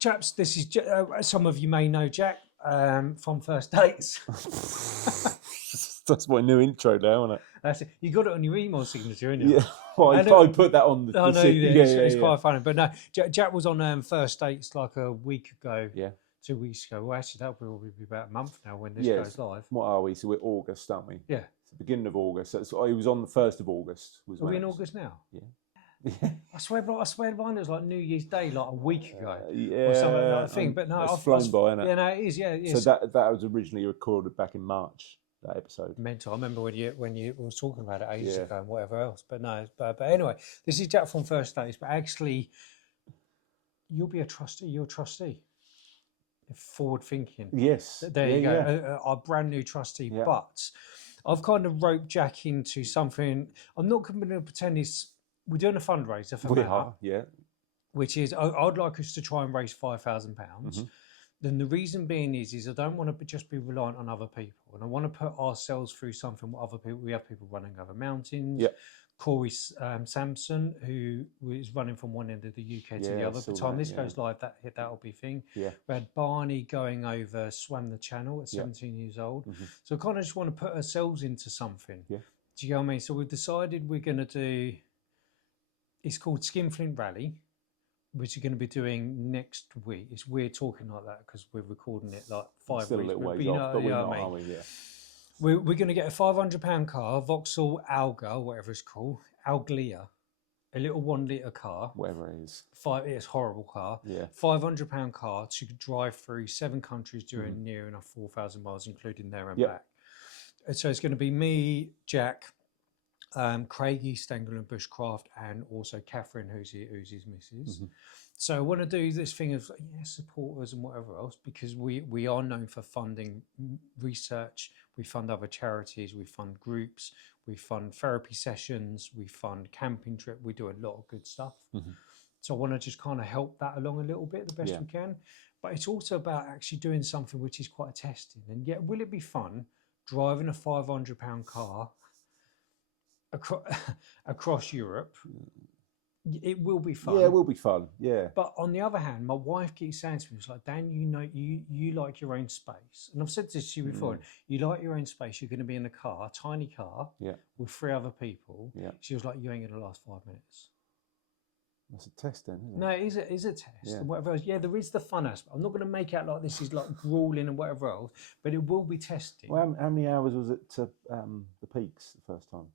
Chaps, this is some of you may know Jack from First Dates. That's my new intro now, isn't it? That's it. You got it on your email signature, didn't you? Yeah, well, I put that on the. I know, it's quite funny. But no, Jack was on First Dates like a week ago. Yeah. 2 weeks ago. Well, actually, that'll probably be about a month now when this goes live. What are we? So we're August, aren't we? Yeah. It's the beginning of August. So it was on the 1st of August. Are we in August now? Yeah. I swear mine was like New Year's Day, like a week ago. Yeah. Or something like that thing. But no, it's flown by, isn't it? Yeah, no, it is. Yeah, it is. So that was originally recorded back in March. That episode. Mental. I remember when you was talking about it ages ago and whatever else. But no, but anyway, this is Jack from First Dates. But actually, you'll be a trustee. You're a trustee. Forward thinking. Yes. There you go. Our brand new trustee. Yeah. But I've kind of roped Jack into something. I'm not going to pretend we're doing a fundraiser for MANUP. Yeah. Which is I'd like us to try and raise £5,000. Mm-hmm. Then the reason being is I don't want to just be reliant on other people, and I want to put ourselves through something with other people. We have people running over mountains. Yeah. Corey Sampson, who is running from one end of the UK to the other. By the time this goes live, that'll be a thing. Yeah. We had Barney going over, swam the channel at 17 years old. Mm-hmm. So I kind of just want to put ourselves into something. Yeah. Do you know what I mean? So we've decided we're going to do, it's called SkintFlint Rally, which we're going to be doing next week. It's weird talking like that because we're recording it like 5 weeks. Still a little ways off, but we're not, are we? Yeah. We're going to get a £500 car, Vauxhall Alga, whatever it's called, Alglia, a little 1 litre car. Whatever it is. It's a horrible car. Yeah. £500 car to drive through 7 countries doing near enough 4,000 miles, including there and back. And so it's going to be me, Jack, Craigie, Stengel and Bushcraft, and also Catherine, who's his missus. Mm-hmm. So I want to do this thing of supporters and whatever else, because we are known for funding research. We fund other charities, we fund groups, we fund therapy sessions, we fund camping trip. We do a lot of good stuff. Mm-hmm. So I want to just kind of help that along a little bit the best we can. But it's also about actually doing something which is quite a testing. And yet, will it be fun driving a £500 car across Europe? It will be fun. Yeah, it will be fun. Yeah. But on the other hand, my wife keeps saying to me, "It's like, Dan, you like your own space." And I've said this to you before. You like your own space. You're going to be in a car, a tiny car, with 3 other people. Yeah. She was like, "You ain't going to last 5 minutes." That's a test, then, isn't it? No, it is a test. Yeah. And whatever else. Yeah, there is the fun aspect. I'm not going to make out like this is like grueling and whatever else, but it will be testing. Well, how many hours was it to the peaks the first time?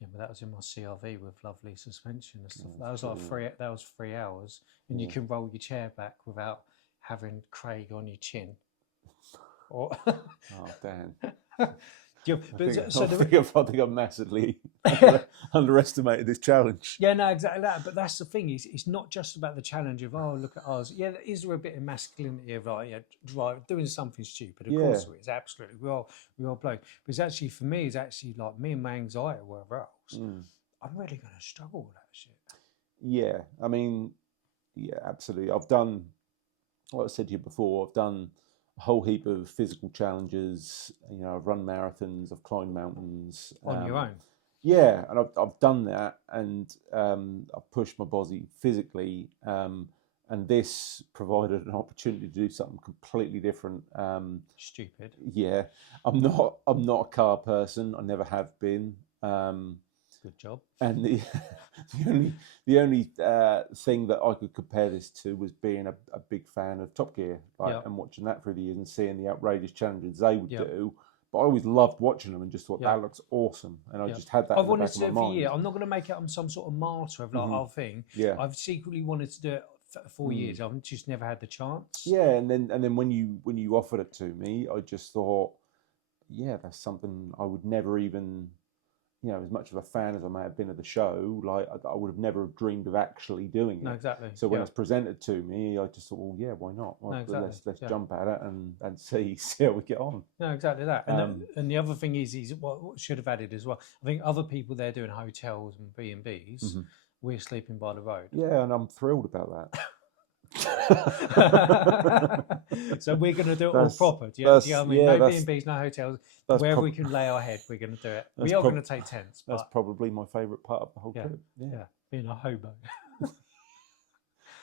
Yeah, but that was in my CRV with lovely suspension and stuff. That was like 3 hours, and you can roll your chair back without having Craig on your chin. Or oh, Dan. I think I've massively underestimated this challenge. Yeah, no, exactly that. But that's the thing, it's not just about the challenge of, oh, look at ours. Yeah, is there a bit of masculinity of doing something stupid? Of course it is, absolutely. We are bloke. But it's actually, for me, it's actually like me and my anxiety or whatever else. I'm really going to struggle with that shit. Yeah, I mean, yeah, absolutely. I've done, like I said to you before, I've done a whole heap of physical challenges. You know, I've run marathons, I've climbed mountains on your own. Yeah, and I've done that, and I've pushed my body physically, and this provided an opportunity to do something completely different. Stupid. Yeah, I'm not a car person. I never have been. Good job. And the only thing that I could compare this to was being a big fan of Top Gear, and watching that through the years and seeing the outrageous challenges they would do. But I always loved watching them and just thought that looks awesome. And I just had that. I've wanted to do it for a year. I'm not going to make it some sort of martyr of our thing. Yeah. I've secretly wanted to do it for 4 years. I've just never had the chance. Yeah, and then when you offered it to me, I just thought, yeah, that's something I would never even. You know, as much of a fan as I may have been of the show, like I would have never dreamed of actually doing it. No, exactly. So when it's presented to me, I just thought, well, yeah, why not? Well, no, exactly. Let's jump at it and see how we get on. No, exactly that. And the other thing is what should have added as well. I think other people there doing hotels and B&Bs, we're sleeping by the road. Yeah, and I'm thrilled about that. So we're going to do it all proper. Do you know what I mean? No B&Bs, no hotels. Wherever we can lay our head, we're going to do it. We are going to take tents. That's probably my favourite part of the whole trip. Yeah, being a hobo.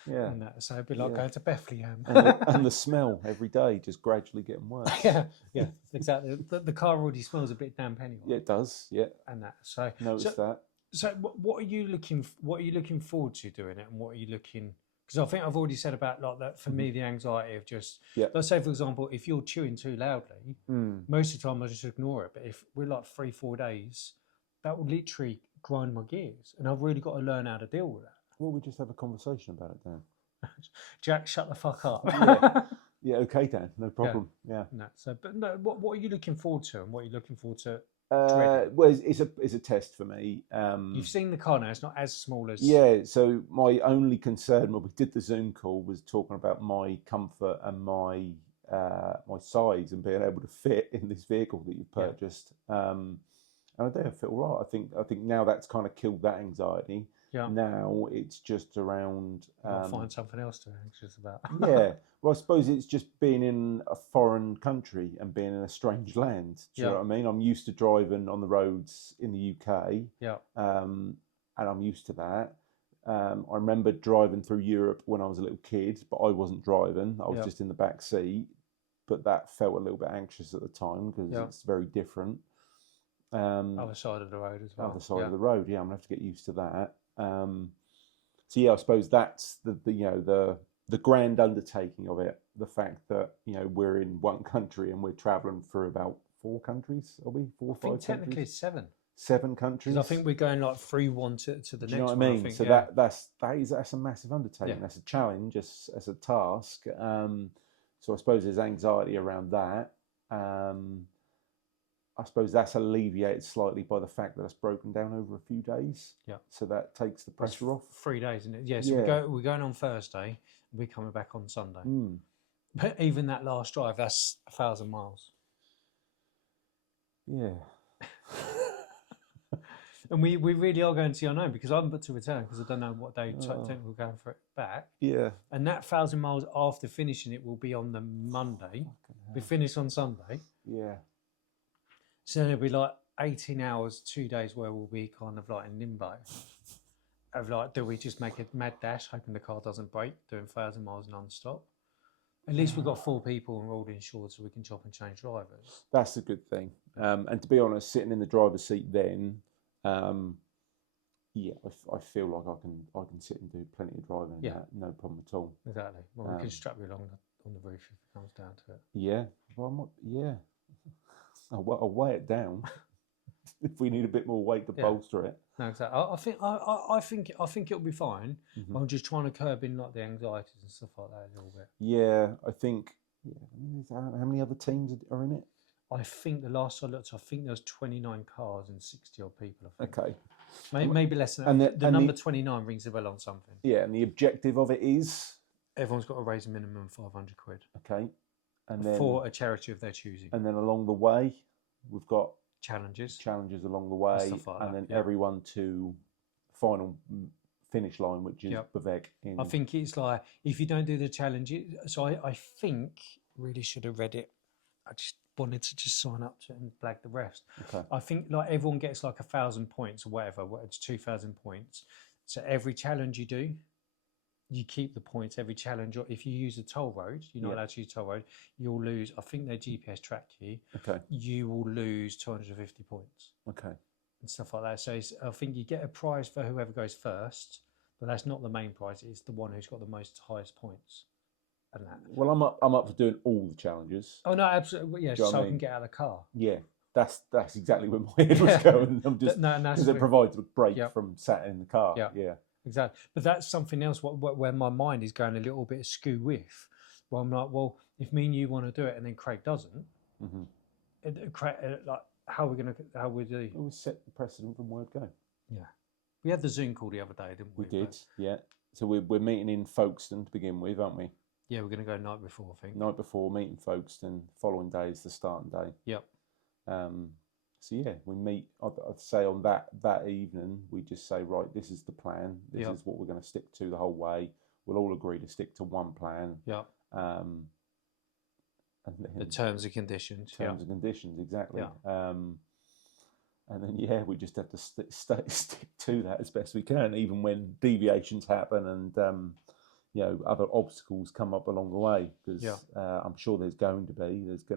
Yeah. And that, so it'd be like going to Bethlehem. And the smell every day just gradually getting worse. Yeah, exactly. The car already smells a bit damp anyway. Yeah, it does. Yeah. And that. So Notice that. So what are you looking forward to doing it, and what are you looking? Because I think I've already said about like that. For me, the anxiety of just let's say, for example, if you're chewing too loudly, most of the time I just ignore it. But if we're like 3-4 days, that will literally grind my gears, and I've really got to learn how to deal with that. Well, we just have a conversation about it, Dan. Jack, shut the fuck up. Yeah, okay, Dan, no problem. Yeah. No, so but no, what are you looking forward to, and what are you looking forward to? Well, it's a test for me. You've seen the car now; it's not as small as. Yeah. So my only concern when we did the Zoom call was talking about my comfort and my size and being able to fit in this vehicle that you've purchased. And I do feel all right. I think now that's kind of killed that anxiety. Yeah. Now it's just around. I'll find something else to be anxious about. Yeah. Well, I suppose it's just being in a foreign country and being in a strange land. Do you know what I mean? I'm used to driving on the roads in the UK. Yeah. And I'm used to that. I remember driving through Europe when I was a little kid, but I wasn't driving. I was just in the back seat. But that felt a little bit anxious at the time because it's very different. Other side of the road as well. Other side of the road, yeah. I'm gonna have to get used to that. So yeah, I suppose that's the grand undertaking of it. The fact that we're in one country and we're travelling through about 4 countries. Are we 4 or 5 countries? Technically it's 7. 7 countries. I think we're going like 3-1 to the next one. Do you know what I mean? So that's a massive undertaking. That's a challenge, as a task. So I suppose there's anxiety around that. I suppose that's alleviated slightly by the fact that it's broken down over a few days. Yeah. So that takes the pressure off. 3 days, isn't it? Yeah. So we're going on Thursday. We're coming back on Sunday. But even that last drive, that's 1,000 miles. Yeah. And we really are going to see unknown because I haven't booked to return because I don't know what day we're going for it back. Yeah. And that 1,000 miles after finishing it will be on the Monday. We finish on Sunday. Yeah. So it'll be like 18 hours, 2 days where we'll be kind of like in limbo. Of like, do we just make a mad dash, hoping the car doesn't break, doing 1,000 miles non-stop? At least we've got 4 people and we're all insured so we can chop and change drivers. That's a good thing. And to be honest, sitting in the driver's seat then, I feel like I can sit and do plenty of driving. Yeah. No problem at all. Exactly. Well, we can strap you along on the roof if it comes down to it. Yeah. Well, I'll weigh it down if we need a bit more weight to bolster it. No, exactly. I think it'll be fine. Mm-hmm. I'm just trying to curb in like the anxieties and stuff like that a little bit. Yeah, I think. Yeah, how many other teams are in it? I think the last I looked, I think there was 29 cars and 60 odd people. I think. Okay. Maybe less than that. The number 29 rings a bell on something. Yeah, and the objective of it is everyone's got to raise a minimum of £500. Okay. And then, for a charity of their choosing. And then along the way, we've got challenges along the way, and then everyone to final finish line, which is Bavec. I think it's like if you don't do the challenges, so I think really should have read it. I just wanted to just sign up to it and flag the rest. Okay. I think like everyone gets like 1,000 points or whatever. It's 2,000 points. So every challenge you do, you keep the points. Every challenge, or if you use a toll road, you're not allowed to use a toll road, you'll lose. I think they GPS track you. Okay. You will lose 250 points. Okay. And stuff like that. So I think you get a prize for whoever goes first, but that's not the main prize. It's the one who's got the most highest points. And that. Well, I'm up for doing all the challenges. Oh no, absolutely. Yeah, so I can get out of the car. Yeah. That's exactly where my head was going. I'm just because it provides a break from sat in the car. Yeah. Exactly, but that's something else where my mind is going a little bit askew with. Well, I'm like, well, if me and you want to do it, and then Craig doesn't, like, how we do? We set the precedent from word go. Yeah, we had the Zoom call the other day, didn't we? We did, yeah. So we're meeting in Folkestone to begin with, aren't we? Yeah, we're going to go night before, I think. Night before, meeting Folkestone. Following day is the starting day. Yep. So yeah, we meet. I'd say on that evening, we just say, right, this is the plan. This is what we're going to stick to the whole way. We'll all agree to stick to one plan. Yeah. And then, the terms and conditions. Terms and conditions, exactly. Yeah. And then we just have to stick to that as best we can, even when deviations happen. And other obstacles come up along the way, because I'm sure there's going to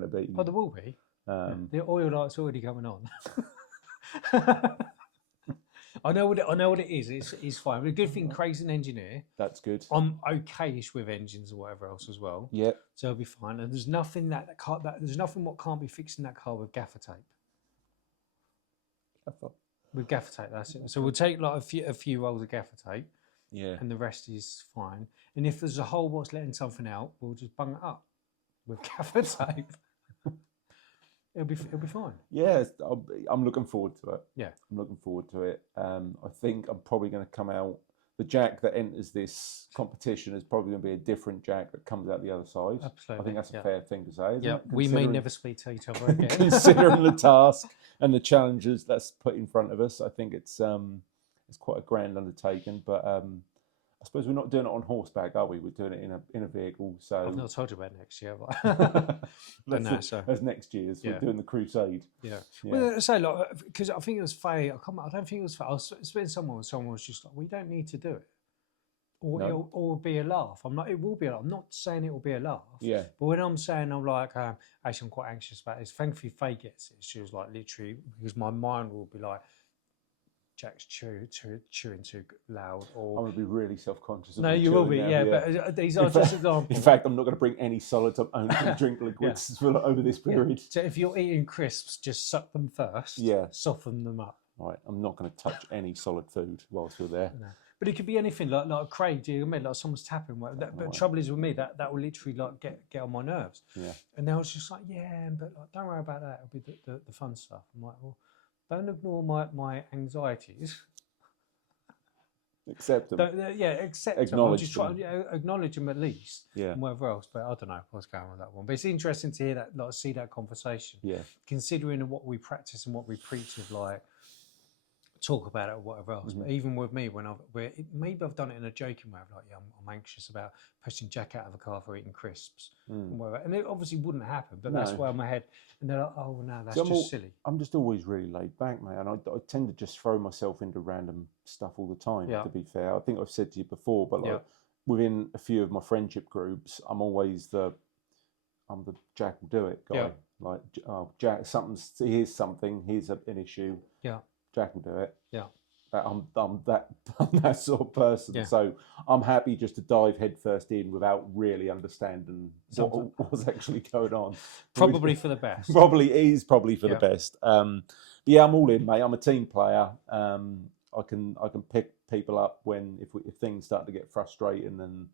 be. Oh, there will be. The oil light's already coming on. I know what it is. It's fine. The good thing, Craig's an engineer. That's good. I'm okay-ish with engines or whatever else as well. Yeah. So it'll be fine. And there's nothing there's nothing what can't be fixed in that car with gaffer tape. With gaffer tape, that's it. So we'll take like a few rolls of gaffer tape. Yeah. And the rest is fine. And if there's a hole what's letting something out, we'll just bung it up with gaffer tape. It'll be fine. Yeah, I'm looking forward to it. Yeah, I'm looking forward to it. I think I'm probably going to come out. The jack that enters this competition is probably going to be a different jack that comes out the other side. Absolutely. I think that's a fair thing to say. Yeah, we may never speak to each other again. Considering the task and the challenges that's put in front of us, I think it's quite a grand undertaking. But I suppose we're not doing it on horseback, are we? We're doing it in a vehicle. So I've not told you about next year, but that's next year's. We're doing the Crusade. Yeah. Well, say like, because I think it was Faye. I don't think it was Faye. I was speaking to someone was just like, we don't need to do it, or it'll be a laugh. I'm like, it will be a laugh. I'm not saying it will be a laugh. Yeah. But when I'm saying, I'm like, actually, I'm quite anxious about this. Thankfully, Faye gets it. She was like, literally, because my mind will be like, Jack's chewing too loud, or I'm going to be really self-conscious. No, you will be, but these are just examples. In fact, I'm not going to bring any solids. I'm only going to drink liquids over this period. So if you're eating crisps, just suck them first. Yeah, soften them up. Right, I'm not going to touch any solid food whilst we're there. No. But it could be anything, like Craig. Do you know what I mean? Like someone's tapping. But the trouble is with me that will literally like get on my nerves. Yeah. And I was just like, but like, don't worry about that. It'll be the fun stuff. I'm like, well, don't ignore my anxieties. Accept them. Accept them. I'm just trying to acknowledge them at least. Yeah. And whatever else. But I don't know what's going on with that one. But it's interesting to hear that, like, see that conversation. Yeah. Considering what we practice and what we preach of, like, talk about it or whatever else. But even with me, maybe I've done it in a joking way of like, I'm anxious about pushing Jack out of the car for eating crisps and whatever. And it obviously wouldn't happen, but that's where my head, and they're like, oh no, that's just silly. I'm just always really laid back, mate, and I tend to just throw myself into random stuff all the time. To be fair, I think I've said to you before, but like within a few of my friendship groups, I'm always the Jack will do it guy. Yeah. Like, oh, Jack, here's an issue. Yeah. Jack will do it. Yeah. I'm that sort of person. Yeah. So I'm happy just to dive headfirst in without really understanding what's actually going on. Probably for the best. Probably for the best. But yeah, I'm all in, mate. I'm a team player. I can pick people up if things start to get frustrating and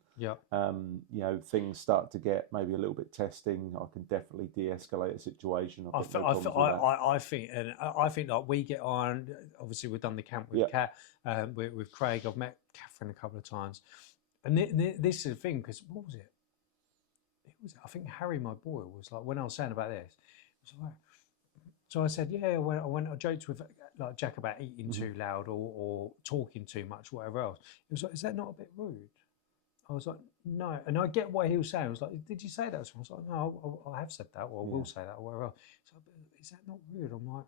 things start to get maybe a little bit testing. I can definitely de-escalate a situation. I think like we get on. Obviously, we've done the camp with Kat, with Craig. I've met Catherine a couple of times, and this is the thing, because what was it? I think Harry, my boy, was like, when I was saying about this, it was like. So I said, I joked with like Jack about eating too loud or talking too much, whatever else. He was like, is that not a bit rude? I was like, no. And I get what he was saying. I was like, did you say that? So I was like, no, I have said that, or I will say that, or whatever else. So is that not rude? I'm like,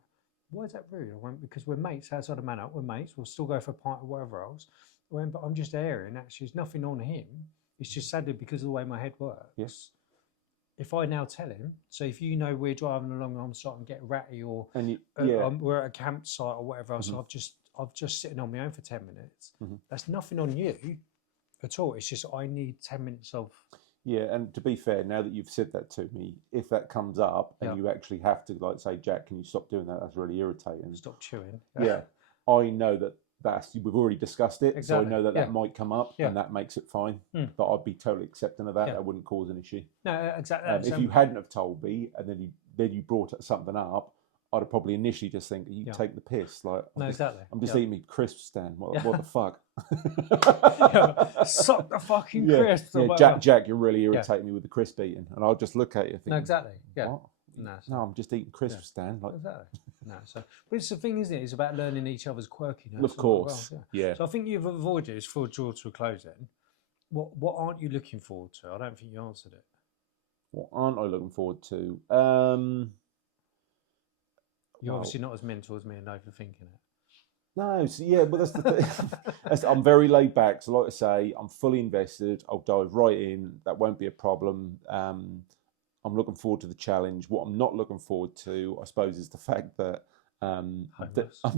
why is that rude? I went, because we're mates outside of MANUP, we're mates, we'll still go for a pint or whatever else. I went, but I'm just airing. Actually, there's nothing on him. It's just sadly because of the way my head works. Yes. If I now tell him, so if you know we're driving along and I'm starting to get ratty, or we're at a campsite or whatever else, so I've just sitting on my own for 10 minutes. That's nothing on you at all. It's just I need 10 minutes of. Yeah, and to be fair, now that you've said that to me, if that comes up and you actually have to like say, Jack, can you stop doing that? That's really irritating. Stop chewing. Yeah, I know we've already discussed it, so I know that might come up, and that makes it fine. But I'd be totally accepting of that. That wouldn't cause an issue. No, exactly. If you hadn't have told me, and then you brought something up, I'd have probably initially just think, you take the piss. Like, I'm just eating me crisps, Stan. What the fuck? Suck the fucking crisps. Jack, you're really irritating me with the crisp eating, and I'll just look at you. Thinking, no, exactly. Yeah. What? No, I'm just eating crisps, Stan. Like, exactly. No, so but it's the thing, isn't it? It's about learning each other's quirkiness. Of course. Yeah. So I think you've avoided it. For draw to a close then. What aren't you looking forward to? I don't think you answered it. What aren't I looking forward to? You're obviously not as mental as me and overthinking it. No, so yeah, but that's the thing. I'm very laid back. So like I say, I'm fully invested. I'll dive right in. That won't be a problem. I'm looking forward to the challenge. What I'm not looking forward to, I suppose, is the fact that I'm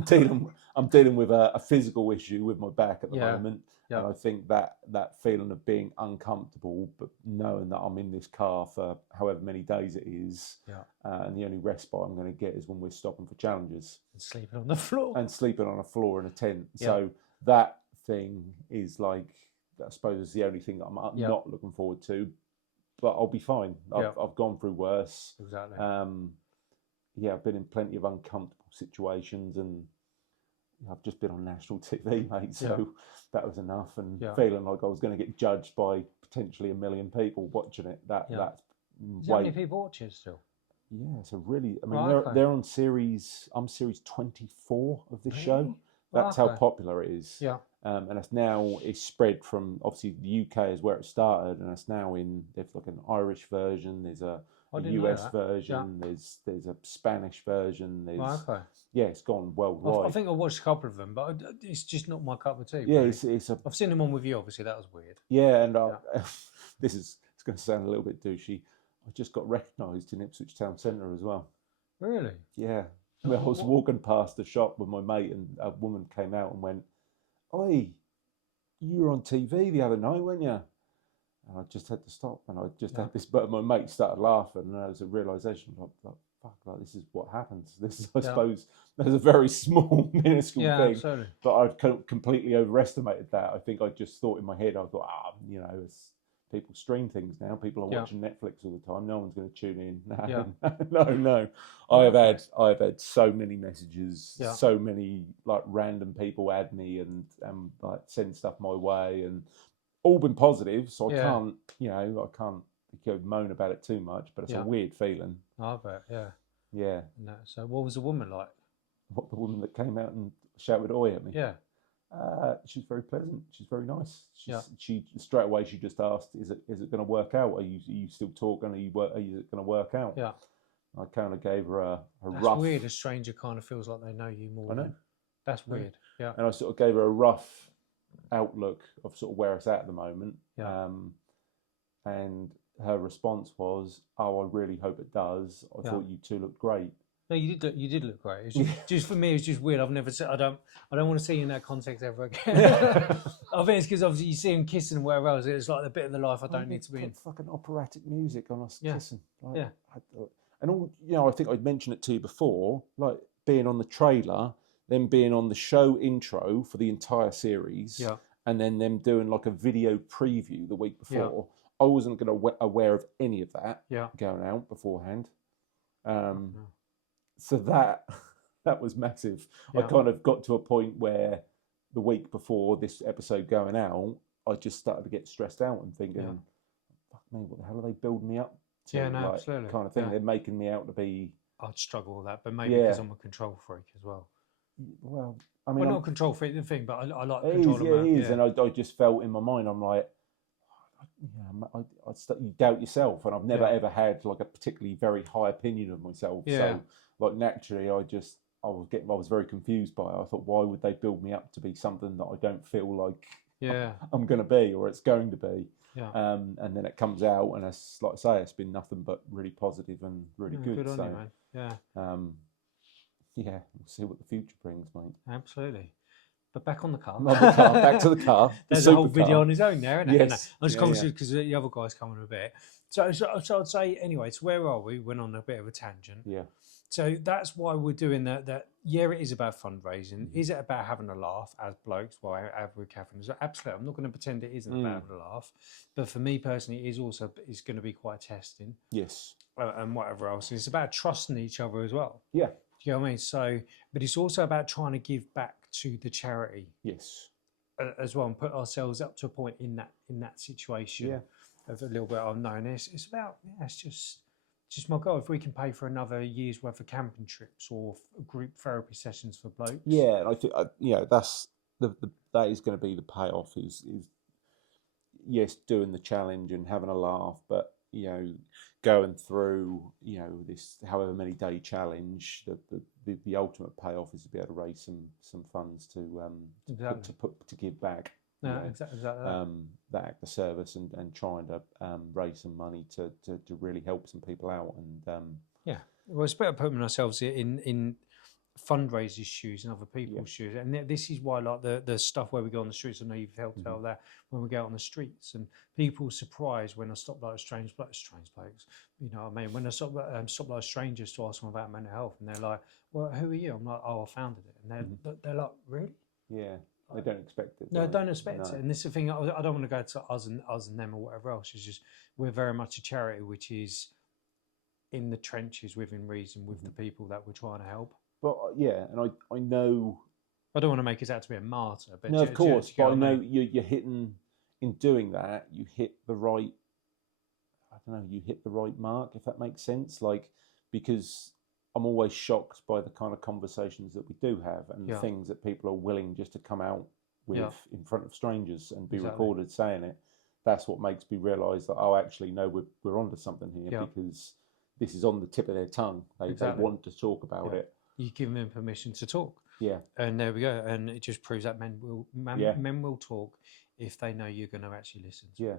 dealing with a physical issue with my back at the moment. And I think that feeling of being uncomfortable, but knowing that I'm in this car for however many days it is, and the only respite I'm going to get is when we're stopping for challenges. And sleeping on the floor. And sleeping on a floor in a tent. So that thing is like, I suppose, is the only thing that I'm not looking forward to. But I'll be fine. I've gone through worse. Exactly. I've been in plenty of uncomfortable situations, and I've just been on national TV, mate. So that was enough. And feeling like I was going to get judged by potentially 1 million people watching it. That's how many people watch it still? Yeah, it's a really. I mean, they're on series. I'm series 24 of this show. That's how popular it is. Yeah. And it's spread from, obviously the UK is where it started, and it's now there's like an Irish version, there's a US version, there's a Spanish version, it's gone worldwide. I think I watched a couple of them, but it's just not my cup of tea. Yeah, really. I've seen them on with you, obviously, that was weird. Yeah, and it's going to sound a little bit douchey. I just got recognised in Ipswich Town Centre as well. Really? Yeah. I was walking past the shop with my mate, and a woman came out and went, "Oi, you were on TV the other night, weren't you?" And I just had to stop, and I just had this. But my mate started laughing, and there was a realisation, like, fuck, like this is what happens. This is, I suppose, there's a very small, minuscule thing, absolutely. but I've completely overestimated that. I think I just thought in my head, I thought, it's. People stream things now. People are watching Netflix all the time. No one's going to tune in. No. I have had so many messages, so many like random people add me and like send stuff my way, and all been positive. So I can't go moan about it too much. But it's a weird feeling. I bet. Yeah. No. So what was the woman like? What, the woman that came out and shouted "oi" at me? Yeah. She's very pleasant. She's very nice. She straight away she just asked, "Is it going to work out? Are you still talking? Are you going to work out?" Yeah. I kind of gave her a That's rough. Weird. A stranger kind of feels like they know you more. I know. That's weird. Yeah. And I sort of gave her a rough outlook of sort of where it's at the moment. Yeah. And her response was, "Oh, I really hope it does. I thought you two looked great." No, you did look great. It's just for me, it's just weird. I've never said. I don't want to see you in that context ever again. I think it's because obviously you see him kissing and wherever else. It's like the bit of the life I don't need to be in. Fucking operatic music on us kissing. Like, and all, I think I'd mentioned it to you before, like being on the trailer, then being on the show intro for the entire series, and then them doing like a video preview the week before. I wasn't aware of any of that going out beforehand. So that was massive. I kind of got to a point where the week before this episode going out, I just started to get stressed out and thinking, fuck me, what the hell are they building me up to? Absolutely. Kind of thing. They're making me out to be... I'd struggle with that, but maybe because I'm a control freak as well. Well, I mean... not a control freak, the thing, but I like control. It is. And I just felt in my mind, I'm like, you doubt yourself, and I've never ever had like a particularly very high opinion of myself. So like naturally, I was very confused by it. I thought, why would they build me up to be something that I don't feel like I'm going to be, or it's going to be? And then it comes out, and it's like I say, it's been nothing but really positive and really good. Good on you, man. We'll see what the future brings, mate. Absolutely. But back on the car. Back to the car. There's a whole video on his own there, isn't it? Yes. I'm just conscious because the other guy's coming a bit. So I'd say, anyway, so where are we? Went on a bit of a tangent. Yeah. So that's why we're doing that. It is about fundraising. Is it about having a laugh as blokes? Well, with Catherine, absolutely. I'm not going to pretend it isn't about having a laugh. But for me personally, it's going to be quite testing. Yes. And whatever else. It's about trusting each other as well. Yeah. Do you know what I mean? So, but it's also about trying to give back to the charity. Yes. As well, and put ourselves up to a point in that situation of a little bit unknown. It's about it's just my goal. If we can pay for another year's worth of camping trips or group therapy sessions for blokes. Yeah, I think that's that is going to be the payoff. Is yes, doing the challenge and having a laugh, but you know, going through, you know, this however many day challenge, the ultimate payoff is to be able to raise some funds to give back. No, exactly that. That act of service and trying to raise some money to really help some people out. And yeah, well, it's better putting ourselves in fundraisers' shoes and other people's shoes, and this is why, like the stuff where we go on the streets. I know you've helped out that when we go out on the streets, and people are surprised when I stop like strange blokes. You know what I mean? When I stop like strangers to ask them about mental health, and they're like, "Well, who are you?" I'm like, "Oh, I founded it," and they're like, "Really?" Yeah. They don't expect it. No, don't expect it. And this is the thing. I don't want to go to us and them or whatever else. It's just we're very much a charity, which is in the trenches within reason with the people that we're trying to help. But yeah, and I know. I don't want to make us out to be a martyr, but no, of course. But I know you're hitting in doing that. You hit the right. I don't know. You hit the right mark, if that makes sense. Like, because I'm always shocked by the kind of conversations that we do have and the things that people are willing just to come out with in front of strangers and be recorded saying it. That's what makes me realise that, oh, actually, no, we're onto something here because this is on the tip of their tongue. They want to talk about it. You give them permission to talk. Yeah. And there we go. And it just proves that men will talk if they know you're going to actually listen. Yeah.